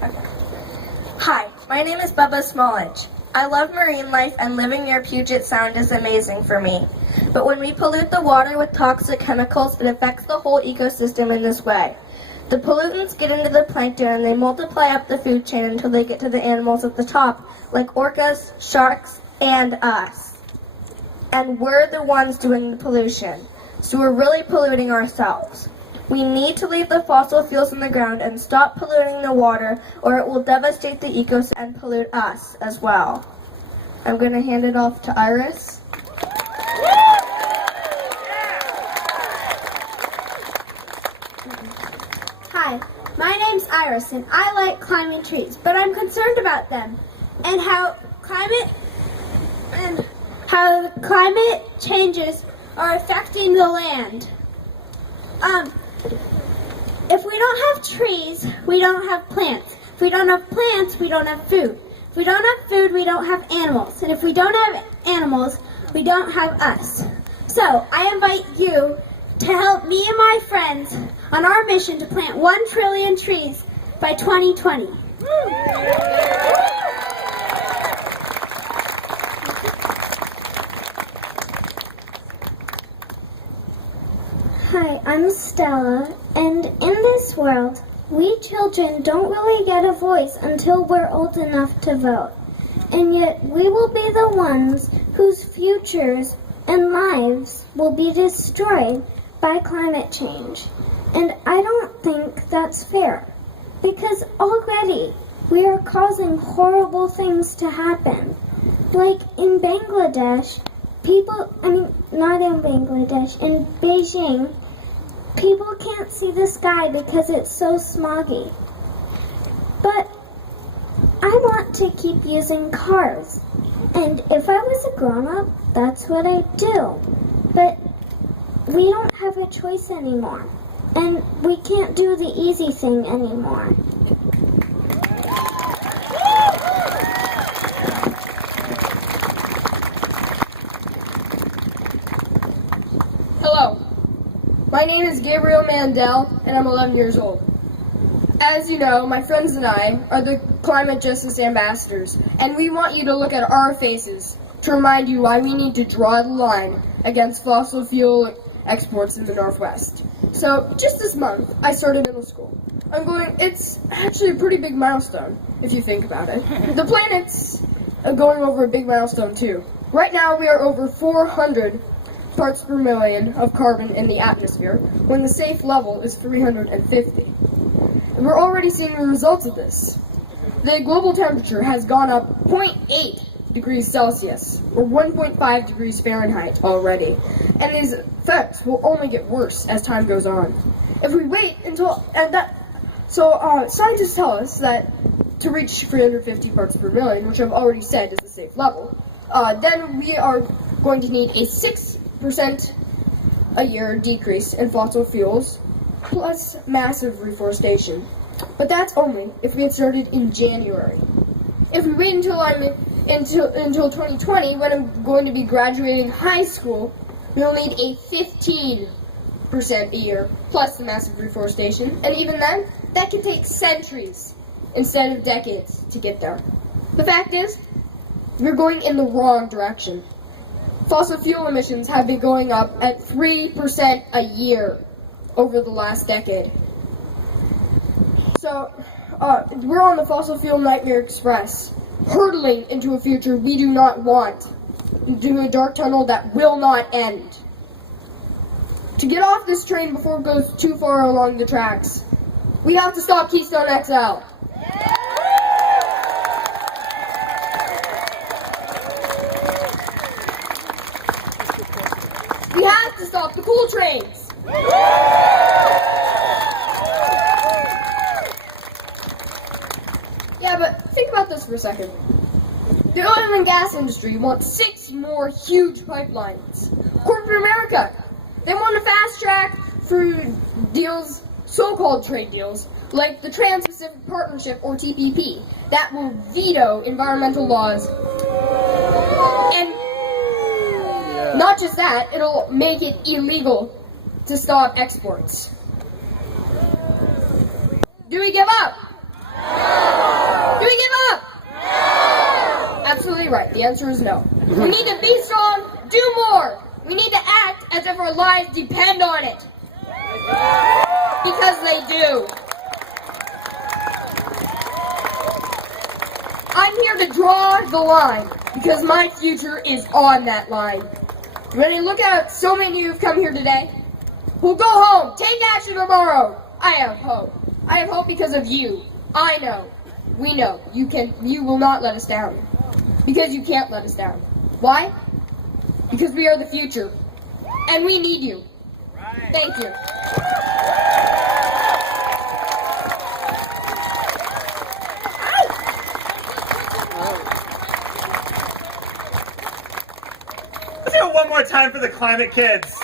Hi, my name is Bubba Smallage. I love marine life and living near Puget Sound is amazing for me. But when we pollute the water with toxic chemicals, it affects the whole ecosystem in this way. The pollutants get into the plankton and they multiply up the food chain until they get to the animals at the top, like orcas, sharks, and us. And we're the ones doing the pollution. So we're really polluting ourselves. We need to leave the fossil fuels in the ground and stop polluting the water, or it will devastate the ecosystem and pollute us as well. I'm going to hand it off to Iris. Hi, my name's Iris and I like climbing trees, but I'm concerned about them and how the climate changes are affecting the land. If we don't have trees, we don't have plants. If we don't have plants, we don't have food. If we don't have food, we don't have animals. And if we don't have animals, we don't have us. So I invite you to help me and my friends on our mission to plant 1 trillion trees by 2020. Hi, I'm Stella, and in this world, we children don't really get a voice until we're old enough to vote. And yet we will be the ones whose futures and lives will be destroyed by climate change. And I don't think that's fair, because already we are causing horrible things to happen. Like in Bangladesh, not in Bangladesh, in Beijing, people can't see the sky because it's so smoggy. But I want to keep using cars. And if I was a grown-up, that's what I'd do. But we don't have a choice anymore. And we can't do the easy thing anymore. Hello, my name is Gabriel Mandel, and I'm 11 years old. As you know, my friends and I are the Climate Justice Ambassadors, and we want you to look at our faces to remind you why we need to draw the line against fossil fuel exports in the Northwest. So, just this month, I started middle school. It's actually a pretty big milestone, if you think about it. The planet's going over a big milestone, too. Right now, we are over 400 parts per million of carbon in the atmosphere, when the safe level is 350. And we're already seeing the results of this. The global temperature has gone up 0.8 degrees Celsius, or 1.5 degrees Fahrenheit already, and these effects will only get worse as time goes on. If we wait until scientists tell us that to reach 350 parts per million, which I've already said is the safe level, then we are going to need a 6% a year decrease in fossil fuels, plus massive reforestation. But that's only if we had started in January. If we wait until 2020, when I'm going to be graduating high school, we'll need a 15% a year, plus the massive reforestation. And even then, that can take centuries instead of decades to get there. The fact is, we're going in the wrong direction. Fossil fuel emissions have been going up at 3% a year over the last decade. So, we're on the fossil fuel nightmare express, hurtling into a future we do not want, into a dark tunnel that will not end. To get off this train before it goes too far along the tracks, we have to stop Keystone XL. We have to stop the coal trains. Yeah, but think about this for a second. The oil and gas industry wants 6 more huge pipelines. Corporate America, they want to fast track through deals, so-called trade deals, like the Trans-Pacific Partnership, or TPP, that will veto environmental laws. And not just that, it'll make it illegal to stop exports. Do we give up? No. right. The answer is no. We need to be strong, do more. We need to act as if our lives depend on it. Because they do. I'm here to draw the line because my future is on that line. When I look at so many of you who've come here today, who go home, take action tomorrow, I have hope. I have hope because of you. I know. We know. You will not let us down. Because you can't let us down. Why? Because we are the future. And we need you. Thank you. Let's do it one more time for the Climate Kids.